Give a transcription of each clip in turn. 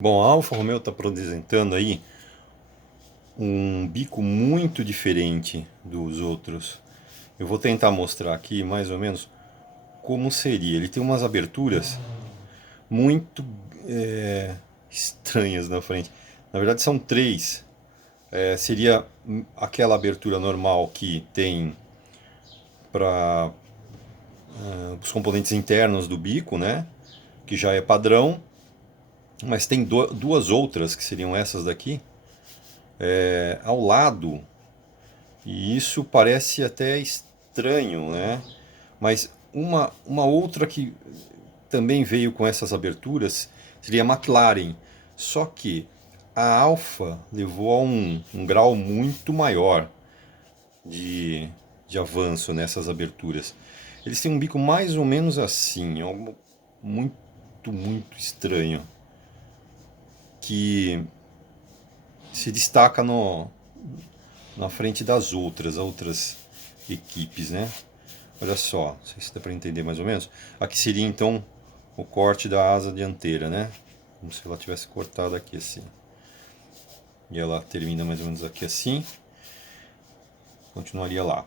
Bom, a Alfa Romeo está apresentando aí um bico muito diferente dos outros. Eu vou tentar mostrar aqui mais ou menos como seria. Ele tem umas aberturas muito estranhas na frente. Na verdade são três. Seria aquela abertura normal que tem para os componentes internos do bico, né? Que já é padrão. Mas tem duas outras que seriam essas daqui ao lado. E isso parece até estranho, né? Mas uma outra que também veio com essas aberturas seria a McLaren. Só que a Alfa levou a um grau muito maior de, de avanço nessas aberturas. Eles têm um bico mais ou menos assim, algo muito estranho, que se destaca na frente das outras equipes, né? Olha só, não sei se dá para entender mais ou menos. Aqui seria então o corte da asa dianteira, né? Como se ela tivesse cortado aqui assim. E ela termina mais ou menos aqui assim. Continuaria lá.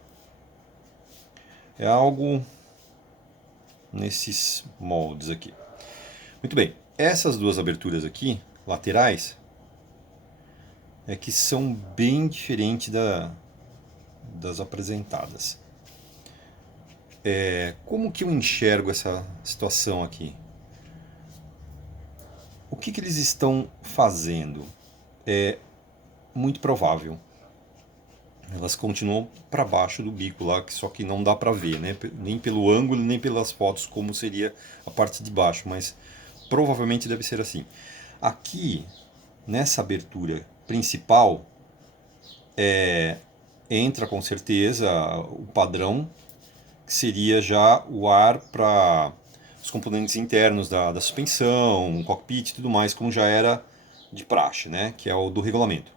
É algo nesses moldes aqui. Muito bem. Essas duas aberturas aqui, laterais, é que são bem diferentes das apresentadas. Como que eu enxergo essa situação aqui? O que eles estão fazendo? É muito provável. Elas continuam para baixo do bico lá, só que não dá para ver, né? Nem pelo ângulo, nem pelas fotos como seria a parte de baixo, mas provavelmente deve ser assim. Aqui, nessa abertura principal, entra com certeza o padrão, que seria já o ar para os componentes internos da suspensão, cockpit e tudo mais, como já era de praxe, né? Que é o do regulamento.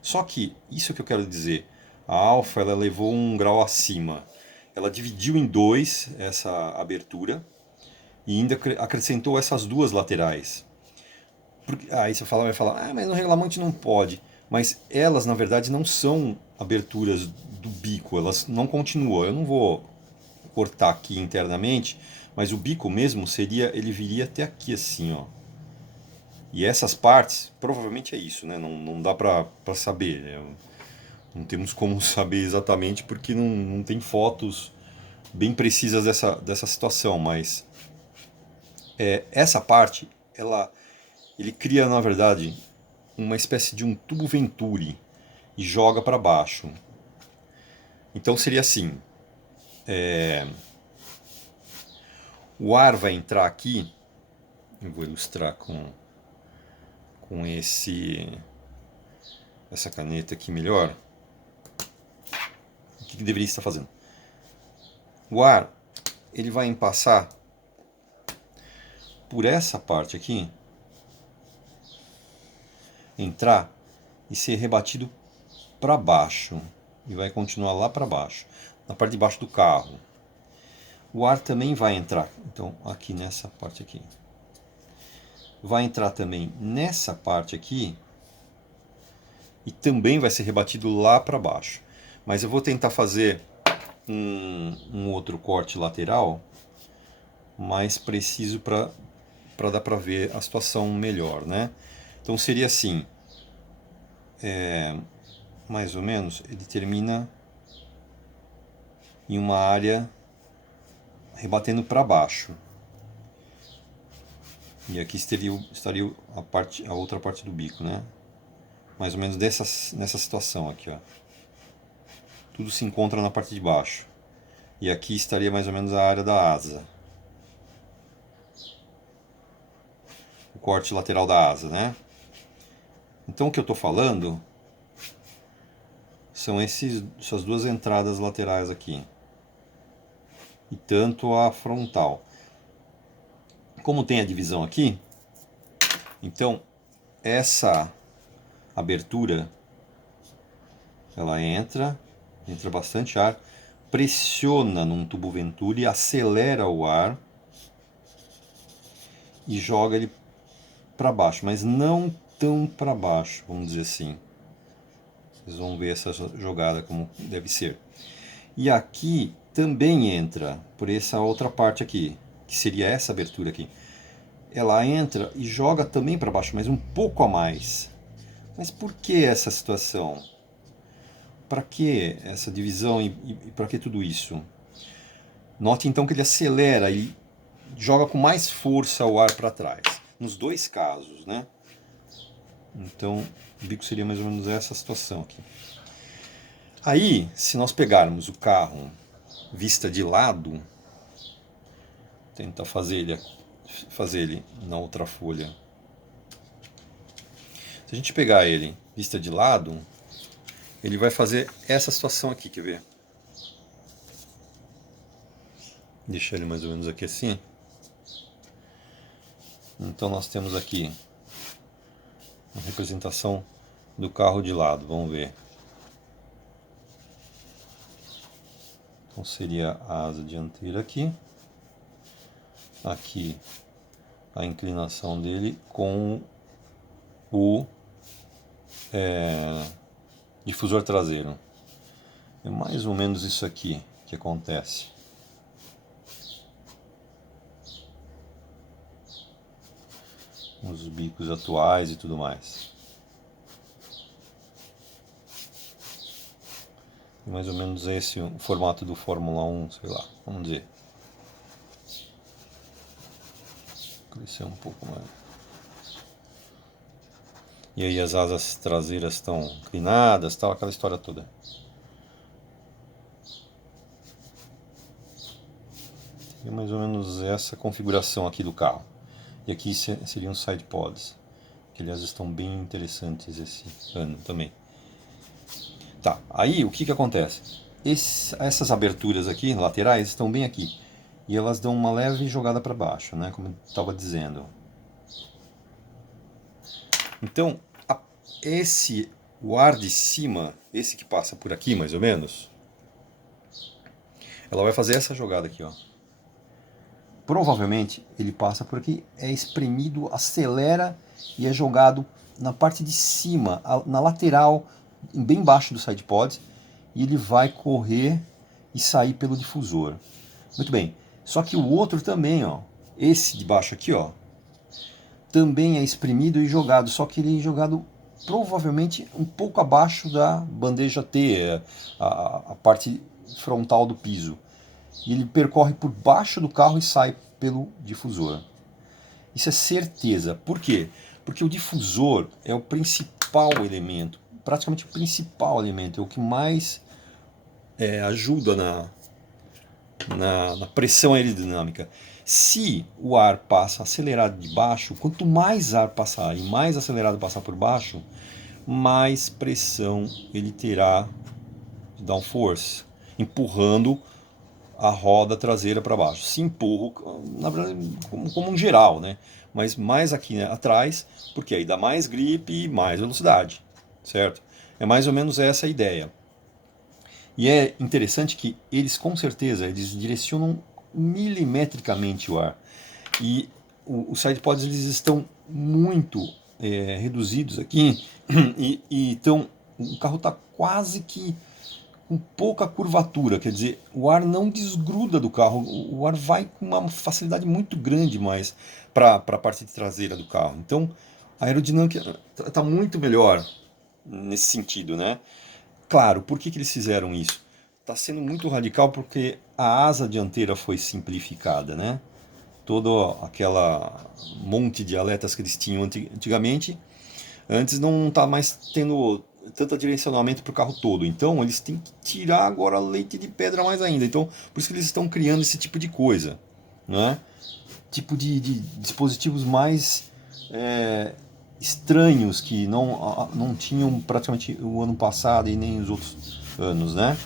Só que, isso que eu quero dizer, a Alfa ela levou um grau acima. Ela dividiu em dois essa abertura e ainda acrescentou essas duas laterais. Aí você vai falar, mas no regulamento não pode. Mas elas, na verdade, não são aberturas do bico, elas não continuam. Eu não vou cortar aqui internamente, mas o bico mesmo seria, ele viria até aqui assim, ó. E essas partes, provavelmente é isso, né? Não dá pra saber, né? Não temos como saber exatamente porque não tem fotos bem precisas dessa situação, mas essa parte, ele cria na verdade uma espécie de um tubo Venturi e joga para baixo. Então seria assim: o ar vai entrar aqui, eu vou ilustrar com essa caneta aqui melhor. O que deveria estar fazendo? O ar ele vai passar por essa parte aqui, entrar e ser rebatido para baixo e vai continuar lá para baixo, na parte de baixo do carro. O ar também vai entrar, então aqui nessa parte aqui, vai entrar também nessa parte aqui e também vai ser rebatido lá para baixo. Mas eu vou tentar fazer um outro corte lateral mais preciso para dar para ver a situação melhor, né? Então seria assim, mais ou menos, ele termina em uma área rebatendo para baixo. E aqui estaria a outra parte do bico, né? Mais ou menos nessa situação aqui, ó. Tudo se encontra na parte de baixo. E aqui estaria mais ou menos a área da asa. O corte lateral da asa, né? Então o que eu estou falando são essas duas entradas laterais aqui. E tanto a frontal. Como tem a divisão aqui, então essa abertura ela entra bastante ar, pressiona num tubo Venturi, acelera o ar e joga ele para baixo, mas não tão para baixo, vamos dizer assim. Vocês vão ver essa jogada como deve ser. E aqui também entra por essa outra parte aqui, que seria essa abertura aqui. Ela entra e joga também para baixo, mas um pouco a mais. Mas por que essa situação? Para que essa divisão e para que tudo isso? Note então que ele acelera e joga com mais força o ar para trás. Nos dois casos, né? Então, o bico seria mais ou menos essa situação aqui. Aí, se nós pegarmos o carro vista de lado, tentar fazer ele na outra folha. Se a gente pegar ele vista de lado, ele vai fazer essa situação aqui, quer ver? Deixar ele mais ou menos aqui assim. Então nós temos aqui a representação do carro de lado, vamos ver. Então seria a asa dianteira aqui. Aqui a inclinação dele com o difusor traseiro. É mais ou menos isso aqui que acontece. Os bicos atuais e tudo mais. Mais ou menos esse o formato do Fórmula 1, sei lá, vamos dizer. Crescer um pouco mais. E aí as asas traseiras estão inclinadas, tal, aquela história toda. É mais ou menos essa configuração aqui do carro. E aqui seriam side pods, que aliás estão bem interessantes esse ano também. Tá, aí o que acontece? Essas aberturas aqui, laterais, estão bem aqui. E elas dão uma leve jogada para baixo, né? Como eu estava dizendo. Então, o ar de cima, esse que passa por aqui mais ou menos, ela vai fazer essa jogada aqui, ó. Provavelmente ele passa por aqui, é espremido, acelera e é jogado na parte de cima, na lateral, bem embaixo do side pod, e ele vai correr e sair pelo difusor. Muito bem. Só que o outro também, ó, esse de baixo aqui, ó, também é espremido e jogado, só que ele é jogado provavelmente um pouco abaixo da bandeja T, a parte frontal do piso. E ele percorre por baixo do carro e sai pelo difusor. Isso é certeza. Por quê? Porque o difusor é o principal elemento, praticamente o principal elemento, é o que mais ajuda na pressão aerodinâmica. Se o ar passa acelerado de baixo, quanto mais ar passar e mais acelerado passar por baixo, mais pressão ele terá de downforce, empurrando a roda traseira para baixo. Se empurra, na verdade, como um geral, né? Mas mais aqui, né, atrás, porque aí dá mais grip e mais velocidade, certo? É mais ou menos essa a ideia. E é interessante que eles, com certeza, eles direcionam milimetricamente o ar. E os sidepods eles estão muito reduzidos aqui e o carro está quase que com pouca curvatura, quer dizer, o ar não desgruda do carro, o ar vai com uma facilidade muito grande mais para a parte traseira do carro. Então a aerodinâmica está muito melhor nesse sentido, né? Claro, por que eles fizeram isso? Está sendo muito radical porque a asa dianteira foi simplificada, né? Todo aquela monte de aletas que eles tinham antigamente, antes não está mais tendo tanto direcionamento para o carro todo. Então eles têm que tirar agora leite de pedra mais ainda. Então por isso que eles estão criando esse tipo de coisa, né? Tipo de dispositivos mais estranhos que não tinham praticamente o ano passado e nem os outros anos, né?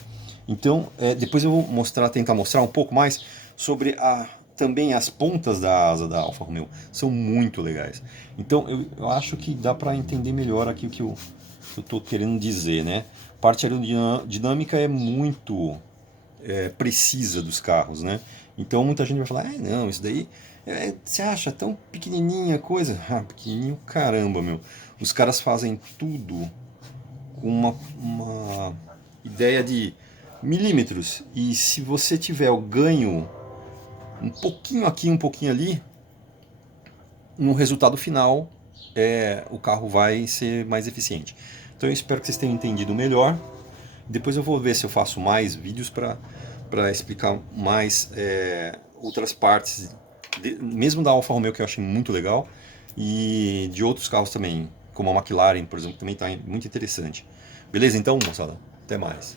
Então depois eu vou tentar mostrar um pouco mais sobre também as pontas da asa da Alfa Romeo. São muito legais. Então eu acho que dá para entender melhor aqui o que eu estou querendo dizer, né? A parte aerodinâmica é muito precisa dos carros, né? Então muita gente vai falar, não, isso daí Você acha tão pequenininha a coisa? Ah, pequenininho caramba, meu. Os caras fazem tudo com uma ideia de milímetros. E se você tiver o ganho um pouquinho aqui, um pouquinho ali, no resultado final, o carro vai ser mais eficiente. Então eu espero que vocês tenham entendido melhor. Depois eu vou ver se eu faço mais vídeos para explicar mais outras partes, mesmo da Alfa Romeo, que eu achei muito legal, e de outros carros também, como a McLaren, por exemplo, que também está muito interessante. Beleza então, moçada? Até mais.